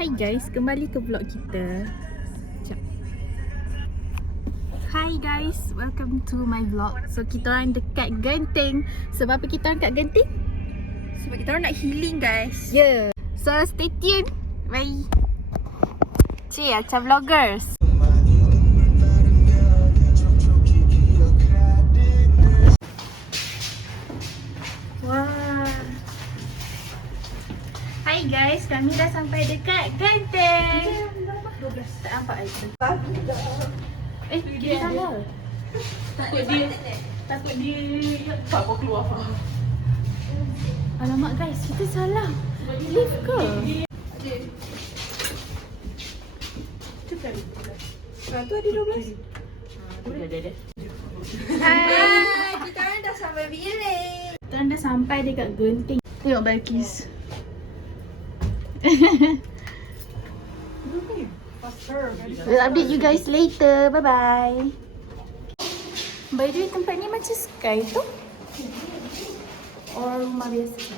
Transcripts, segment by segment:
Hai guys, kembali ke vlog kita. Sekejap. Hi guys, welcome to my vlog. So kita orang dekat Genting. Sebab apa kita orang kat Genting? Sebab kita orang nak healing guys. Yeah. So stay tune. Bye. Cik, macam vloggers. Wah. Hai guys, kami dah sampai dekat Genting. 12 tak nampak lagi. Kita salah. Takut dia tak mau keluar. Alamak guys, kita salah. Lift ke? Tu kan. Tu ada 12. Ada. Hai, kita orang dah sampai bilik. Kita orang dah sampai dekat Genting. Tengok Balkis. We'll update you guys later. Bye bye. By the way, tempat ni macam Sky tu? Or rumah biasa?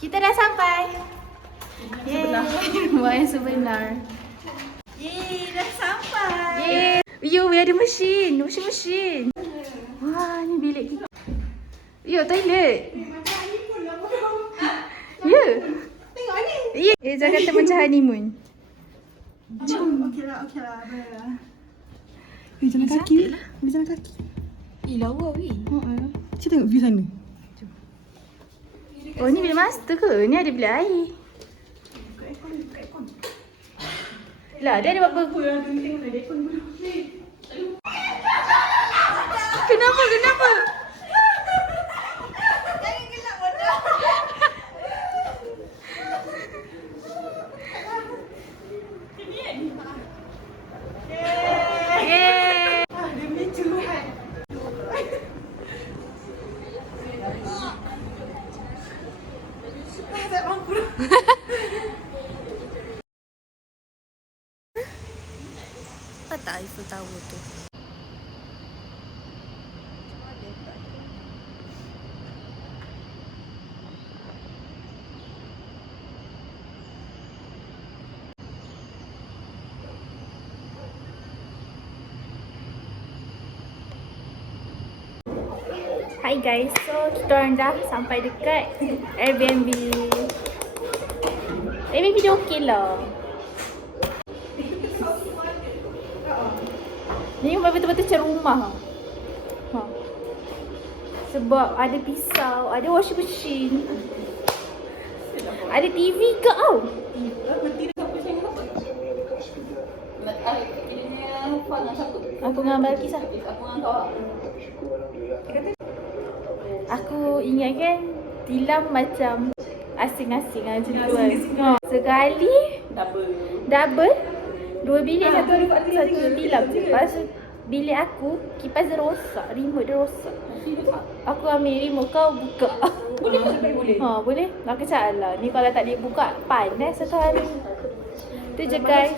Kita dah sampai. Yeay. Wah, yang sebenar. Yeay, dah sampai. Yeay. Yo, ada mesin. Mesin. Wah, ni bilik kita. Yo, toilet. Ya. Tengok ni. Ya. Eza kata macam honeymoon. Okey lah. Jalan kaki. Jalan kaki. Lawa weh. Cik tengok view sana. Oh, ni bilik master ke? Ni ada bilik air. Buka aircon. Lah, dia ada apa? Apa yang Genting ada aircon belum? Kenapa? Jangan gelap bodoh. Yeay. Demi Tuhan. Tak mampu. Apa tak Eiffel Tower tu? Hi guys, so kita orang dah sampai dekat Airbnb. Airbnb dia okey lah. Ni betul-betul macam rumah. Sebab ada pisau, ada washing machine, ada TV ke tau. Aku dengan Balkis lah. Aku ingat kan tilam macam asing-asing lah macam tu kan. Sekali double 2 bilik satu tilam. Lepas tu bilik aku kipas dia rosak, remote dia rosak. Aku ambil remote, kau buka. Boleh. Boleh. Aku cakap lah, ni kalau tak dibuka panas satu hari. Tu je guys.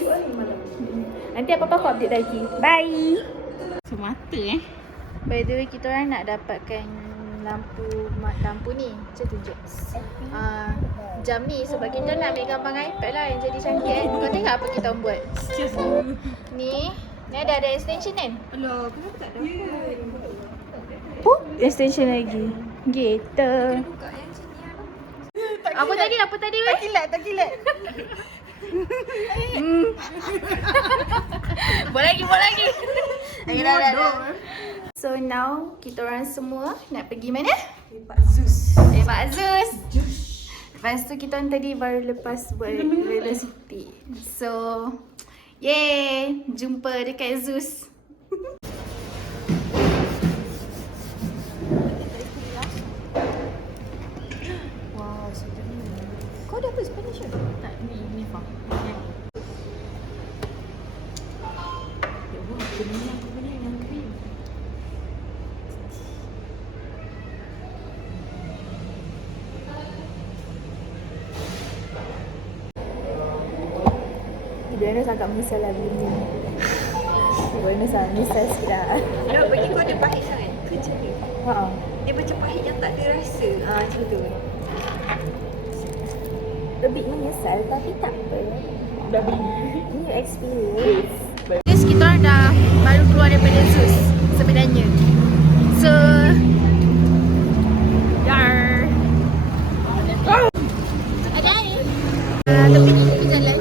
Nanti apa-apa aku update lagi. Bye. Semata By the way, kita orang nak dapatkan lampu ni. Macam tu je. Jam ni sebab kita nak ambil gambar iPad lah yang jadi cantik kan. Kau tengok apa kita orang buat. Ni ada extension kan? Alah, kenapa tak dapat? Oh, extension lagi. Gitu. Buka yang sini lah. Apa tadi weh? Tak kilat. Buat lagi. Dah. So now kita orang semua nak pergi mana? Pak Zeus. Pak Zeus. Lepas tu kita orang tadi baru lepas buat velocity. So yay, jumpa dekat Zeus. Wow, sedap ni. Kau dah apa Spanish ke? Tak, ni faham. Dia sangat menyesal lah beli ni. Dia menyesal sikit. Nak bagi kau ada pahit sangat. Kerja dia. Dia macam pahit yang tak ada rasa. Macam tu. a bit menyesal tapi tak apa. Dah beli. New experience. Guys, kita orang dah baru keluar daripada Zeus sebenarnya. So, yar. Ada air. Tepi ni kita jalan.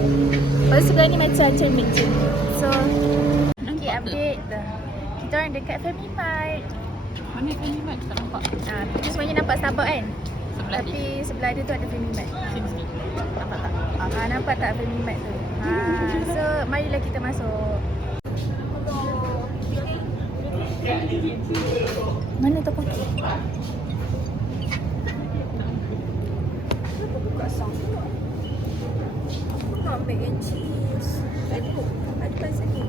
Lepas sebelah ni macam cermin je. So, okay, update. Kita orang dekat Family Mart. Mana Family Mart? Tak nampak. Kita sebenarnya nampak Starbucks kan? Sebelah Tapi sebelah dia tu ada Family Mart. sini. Nampak tak? Nampak tak Family Mart tu? So, marilah kita masuk. Mana tu pakai? Kenapa buka sound? Aku nak mac and cheese. Ada pasal ni.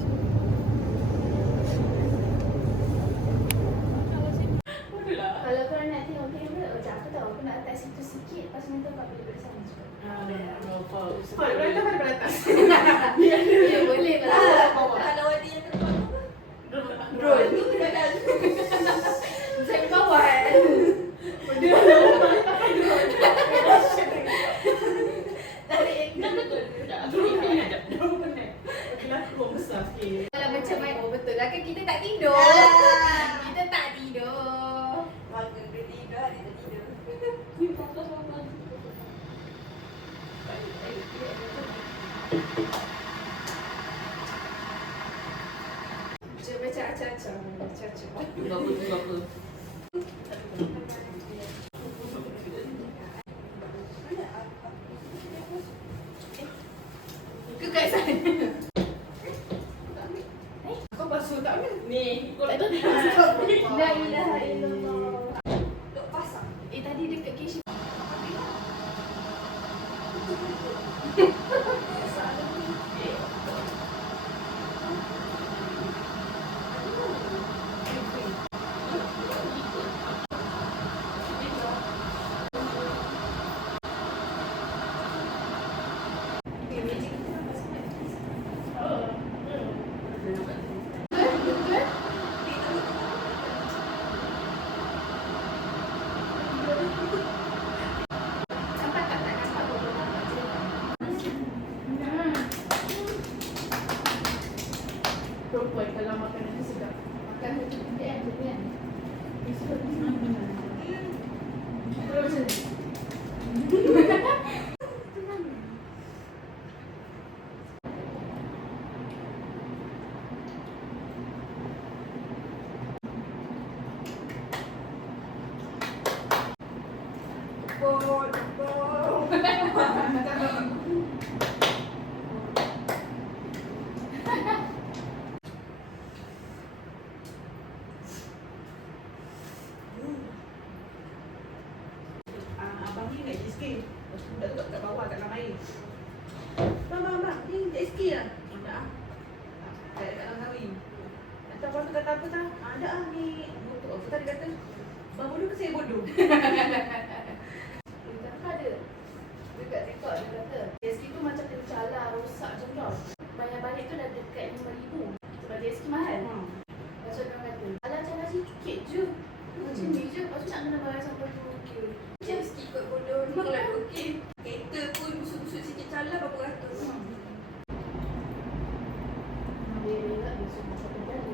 Kalau korang nak tengok kamera, macam aku tahu aku nak letak situ sikit, lepas tu nanti kau boleh duduk sana juga. Ya, boleh kalau Kalau ada yang terbang apa? Drone. Tu dekat dalam. saya bawah kan. Kalau macam main, oh betul lah kan kita tak tidur. Kita tak tidur. Maka dia tidur, dia tidur. Dia macam acah-acah. Berapa? Ke kat sana. Kau basuh tak ni? Ni. Kau Tak ada. La ilaha illallah. Duk pasang. Tadi dekat Keisha. Perempuan kalau makanan ni sedap. Makan macam tu kan? Terus macam ni. Abang ni naik sikit. Lepas tu budak tu kat bawah kat dalam air. Bang. Ni naik sikit lah. Tak ah. Kat dalam kahwin. Atau abang tu kata apa tak? Ada ah ni. Apa tadi kata? Bang bodoh ke saya bodoh? Kenapa ada? Dekat TikTok dia kata JSK tu macam tercalar, rosak macam tu. Bayar balik tu dah dekat RM5,000 sebab JSK mahal. Lepas tu dia kata alah macam nasi cukit je. Macam ni je. Lepas tu nak kena bayar sampai RM2,000. Macam sikit kot bodoh. Memanglah okey. Kereta pun busuk-busuk sikit calar berapa ratus. Dia juga dia suruh satu kali.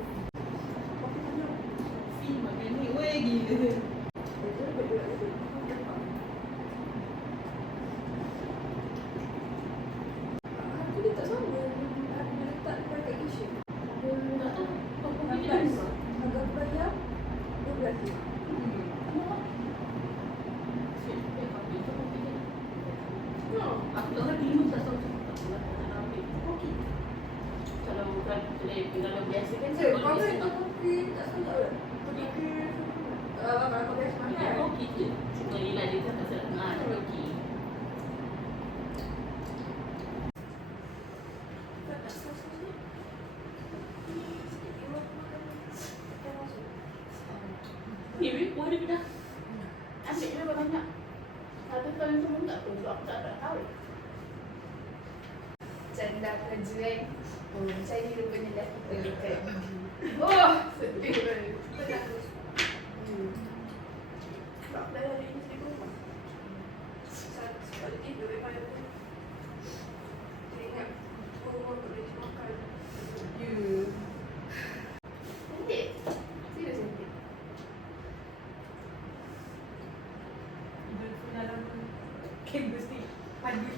Fee makan ni. Weh gila. Aku dia tak sama. Aku letak depan kat Kisha. Tak tahu. Kau pun pergi dah. Harga aku bayar RM12. Aku tak tahu lima tak tahu tak nak ambil. Okey. Kalau bukan kalau biasa kan Kau boleh tak kopi. Tak salah lah. Kopi kalau biasa makan. okey je. Cuma yelah dia tak salah. Okey. Ni weh, ada dah. Ambil je banyak. Satu kalau semua tak tahu, aku tak tahu. Macam dah kerja kan. Oh, macam ni rupanya dah kita dekat. Oh, sedih betul. Sebab dah ada ini di rumah. Sekali tidur memang ada.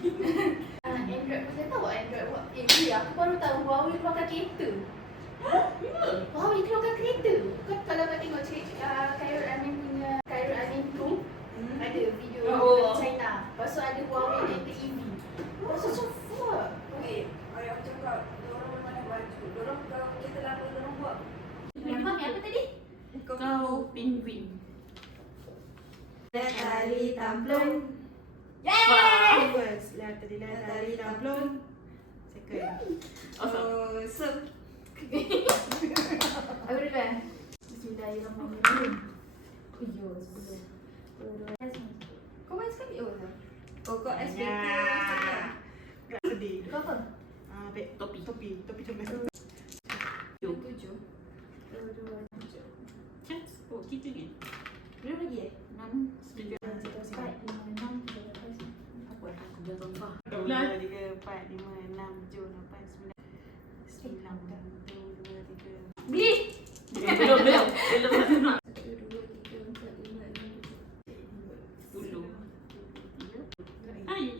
Android pun saya tahu Android buat. Aku baru tahu Huawei keluarkan kereta. Huawei keluarkan kereta. Kau kalau kau tengok Khairul Amin punya Khairul Amin tu ada video China. Lepas tu ada Huawei dan EV. Lepas tu macam fuck. Ayah aku cakap, diorang mana baju. Diorang kalau kereta lama diorang buat. Memang apa tadi? Kau penguin. Tali tamplon. First, tali tamplon. Second. Awesome. Aku dulu Bismillahirrahmanirrahim. Yo, sebelum. Kau main sekali? Oh, kau SPT. Ya. Sedih. Kau apa? Topi. Topi comel. 7. Oh, kita ni. Belum lagi 6, 9, 4, 5, 6, 7, 8, apa aku dah tambah. 2, 3, 4, 5, 6, 7, 8, 9, 2, 2, 3. Beli! Belum. 1, 2, 3, 4, 5, 6, 10. Hai.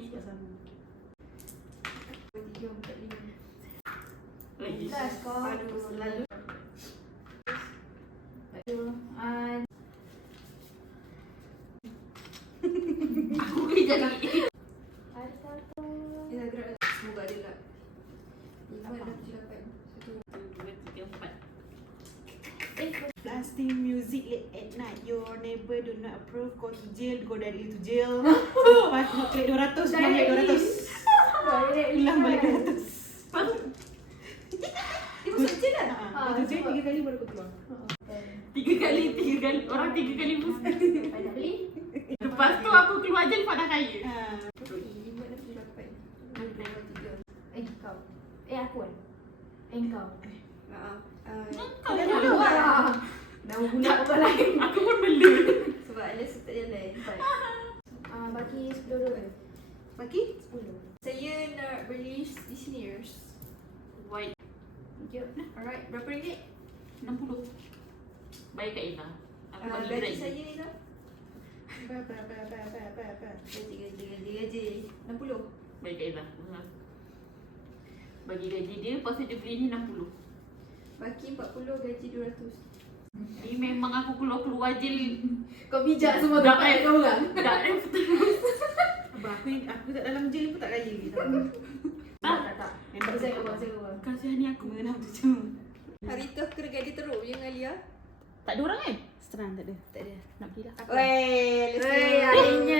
2, 3, 4, 5. Lagi. Kelas kau. Aduh, selalu. Aku kerja lagi. Ada satu. Dia dah gerak. Semoga ada lah. 5, 6, 7, 8. 1, 2, 3, 4. Blasting music late at night. Your neighbor do not approve. Go to jail. Go directly to jail. Lepas nak klik 200. Hilang balik 200. Hilang balik 200. Dia masuk je lah. Go to jail 3 kali baru kau keluar. 3 kali. Orang 3 kali mesti. Nak beli? Lepas tu aku keluar je lepas dah kaya. 5, 6, 7, 8. 2, 3. Kau. Aku kan? Kau. Kau Dah dah dulu. Nama guna apa lain? Aku pun bela. Sebab Alice tak jalan. Bagi $10. Bagi? 10. Saya nak beli di sini years. White. Alright, berapa ringgit? 60. Baik Kak Ina. Aku bagi Gaji brand. saya ni lah. Apa? Gaji. 60. Baik Kak Ina. Bagi gaji dia, lepas tu dia beli ni 60. Baki 40, gaji 200. Ni memang aku keluar je. Kau bijak semua Tak tempat kau orang. Tak Abang, aku tak dalam jail pun tak kaya gitu. Tak. Saya kau. Kasihan ni aku. 6, 7. Hari tu aku kena gaji teruk je dengan Alia. Tak ada orang kan? Seterang tak ada. Tak ada. Nak beli lah. Weh,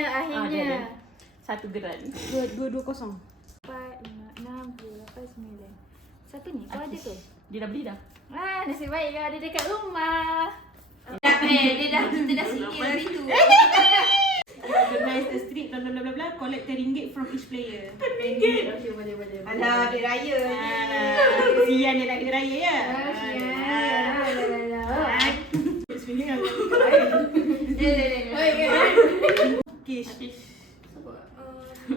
Akhirnya. Satu geran. 220. 4, 5, 6, 7, 8, 9. Siapa ni? Kau ada tu? Dia dah beli dah. Nasib baik kau ada dekat rumah. Kita dah singgah hari tu. Organize the street, bla bla bla bla. Collect RM10 from each player. Okay, boleh. Alah, dia raya. Sian dia nak kena raya ya. Sebenarnya Kish. Akish. Sebab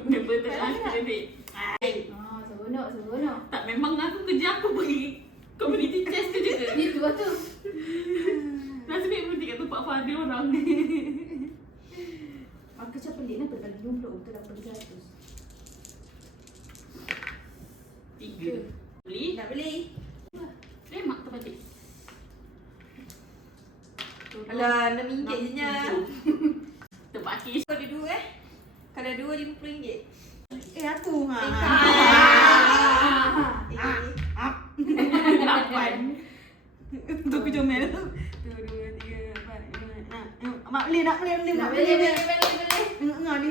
Member terakhir bebek. Seronok. Tak, memang aku kerja aku pergi community chest tu je. Itu tu. Nasib baik berhenti kat tempat father orang. Aku macam pelik kenapa kali 50 betul dapat 100. 3. Beli? nak beli. Lemak terbalik. Alah, RM6 je nya. Tempat Akish. Kau ada 2 Kalau 2, RM50. Aku ha. Lapan. Untuk aku comel. 2, 2, 3, 4, 5, 6. Mak boleh nak boleh. Nak boleh. Tengok 350.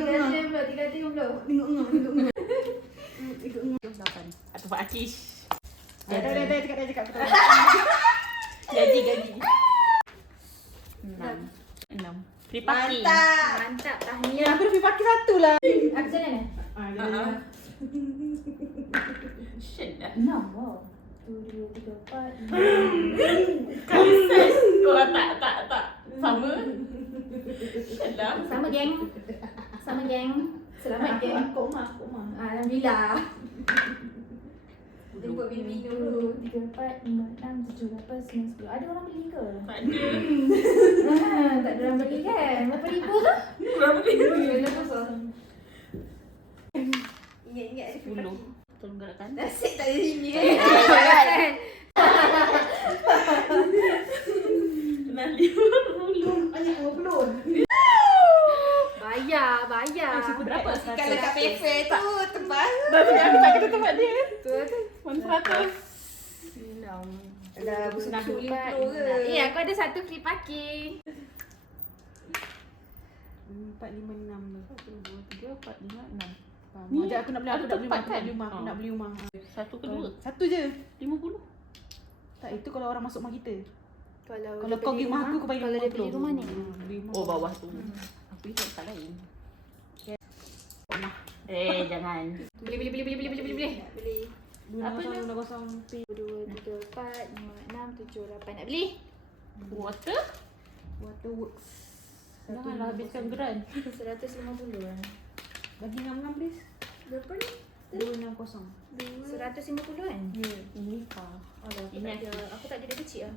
Tempat Akish. Dah cakap. Gaji. 6. Free parking. Mantap. Ya, Tahniah. aku dah pergi pakai satu lah. Aku jalan eh? Shit dah. 6. Wow. 2, 3, 4, 5. Kali set. Oh, tak. Sama. Shit dah. Sama geng. Selamat geng. Kok mah. Alhamdulillah. Dia buat minum dulu. 2, 3, 4, 5, 6, 7, 8, 9, 10. Ada orang beli ke? Tak ada. Tak ada orang beli kan? Berapa ribu tu? Berapa ni? Dia kosong. Ingat-ingat ada free 10. parking. Tolong gerakkan. Nasib tak ada sini. Dah 50. Asyik belum. Bayar. Berapa? Kalau kat fair tu tebal. Dah aku tak kena tempat dia. Tu tu. Mana 100. Dah bersusun 50 ke? Aku ada satu free parking. 4, 5, 6. 1, 2, 3, 4, 5, 6. Ni aku nak beli ada tempat kan? aku nak beli rumah. Satu ke dua? Satu je. 50. Tak, itu kalau orang masuk rumah kita. Kalau Kalau kau pergi rumah aku, kau bayar Kalau dia beli 50. rumah ni. Beli rumah. Oh, bawah tu. Aku ingat tak lain. Jangan. Beli. Nak beli. Apa ni? 2, 2, 3, 4, 5, 6, 7, 8. Nak beli? Water? Waterworks. Janganlah habiskan geran. 150 lah. Bagi 66 please. Berapa ni? 260. 150 kan? Ya. Ini kah? Alah, Ini aku tak ada dia kecil lah.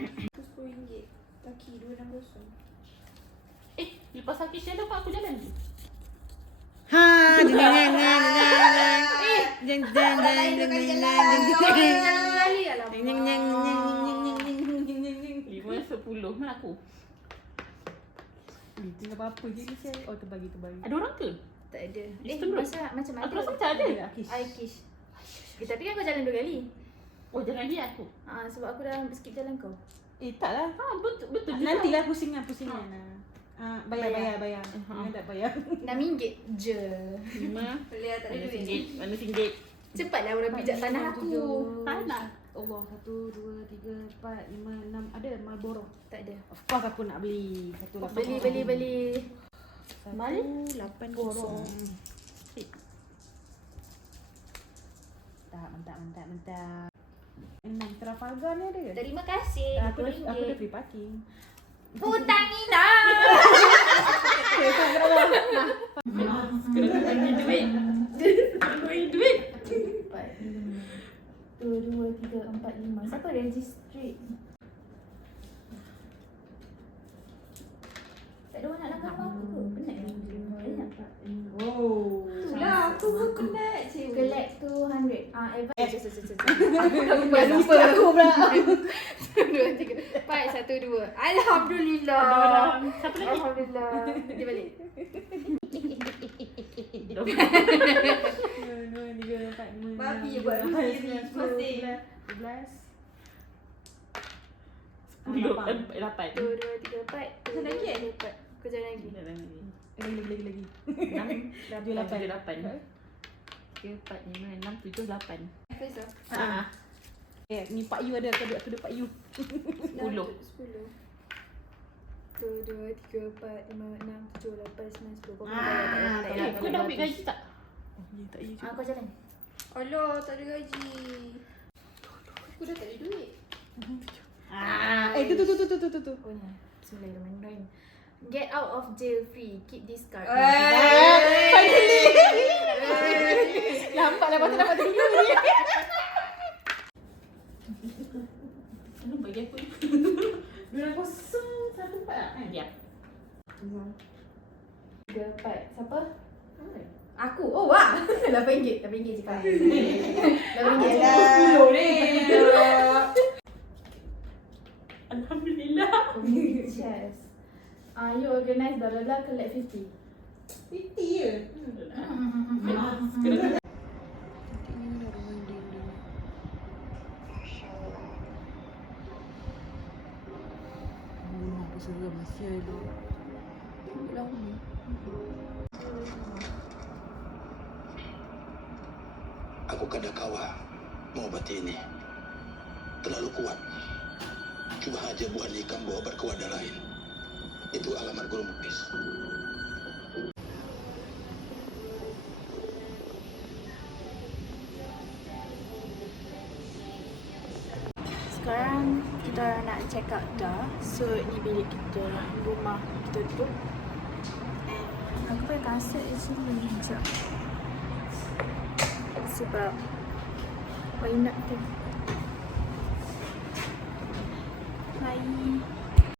RM10. Kaki 260. Lepas sakit saya dapat aku jalan je. Ha, Lain 2 kali jalan. Jalan kali lah. 5, 10. Mana aku? tinggal apa je ni saya. Oh, terbagi. Ada orang ke? Tak ada. Itu belum. Macam Aku ada. rasa macam ada. Aikish. Tapi kan kau jalan 2 kali. Oh, jangan dia aku. Sebab aku dah skip jalan kau. Taklah. Betul juga. Nantilah pusingan. Bayar. Jangan tak bayar. RM6 je. 5. Boleh tak ada duit. RM1. Mana RM1? Cepatlah orang pijak tanah aku. Tanah. Allah, 1, 2, 3, 4, 5, 6. Ada Marlboro. Tak ada. Of course aku nak beli. 180. Beli. 180. Mantap. 6 Trafalgar ni ada ke? Terima kasih. Aku ada free parking. Hutang Ina. Kena bagi duit. Bagi duit. 4, 5, 2, 3, 4, 5. Siapa registrate? Tak ada orang nak langgar apa ke? Penat ke? Oh. Itulah aku pun penat. Collect 200. Advance. Lupa aku pula. 2, 3, 4, 1, 2. Alhamdulillah. Ada orang. Siapa lagi? Alhamdulillah. Dia balik. 2, 3, 4, 5. Babi buat rugi ni. Pusing. 11. 10. 8. 2, 3, 4. Jalan lagi kan? Kau jalan lagi. Lagi. 6, 7, 8. 3, 4, 5, 6, 7, 8. First lah. Ni Pak Yu ada. Aku ada Pak Yu. 10. 10. 2, 3, 4, 5, 6, 7, 8, 9, 10. Kau kena bayar tak? Kau dah ambil gaji tak? Tak ya. Kau jalan. Alah, tak ada gaji. Aku dah tak ada duit. Tu. Oh ni. Bismillahirrahmanirrahim. Get out of jail free. Keep this card. Finally. Lambat lah pasal dapat tidur ni. Belum bagi aku. 2,014 lah. Ya. 3, 4. Siapa? Aku. Oh wah. RM8 cakap. RM8. ni. Alhamdulillah. Cheers. You organize blah collect 50. 50 je. Apa seram masih ada. Aku kadakawa mengobati ini. Terlalu kuat. Cuba aja Bu Andika bawa obat ke wadah lain. Itu alamat Guru Muklis. Sekarang kita nak check out dah. So ni bilik kita, rumah kita duduk. And aku pakai kasut di sini sekejap. Sebab why not tu. Hai.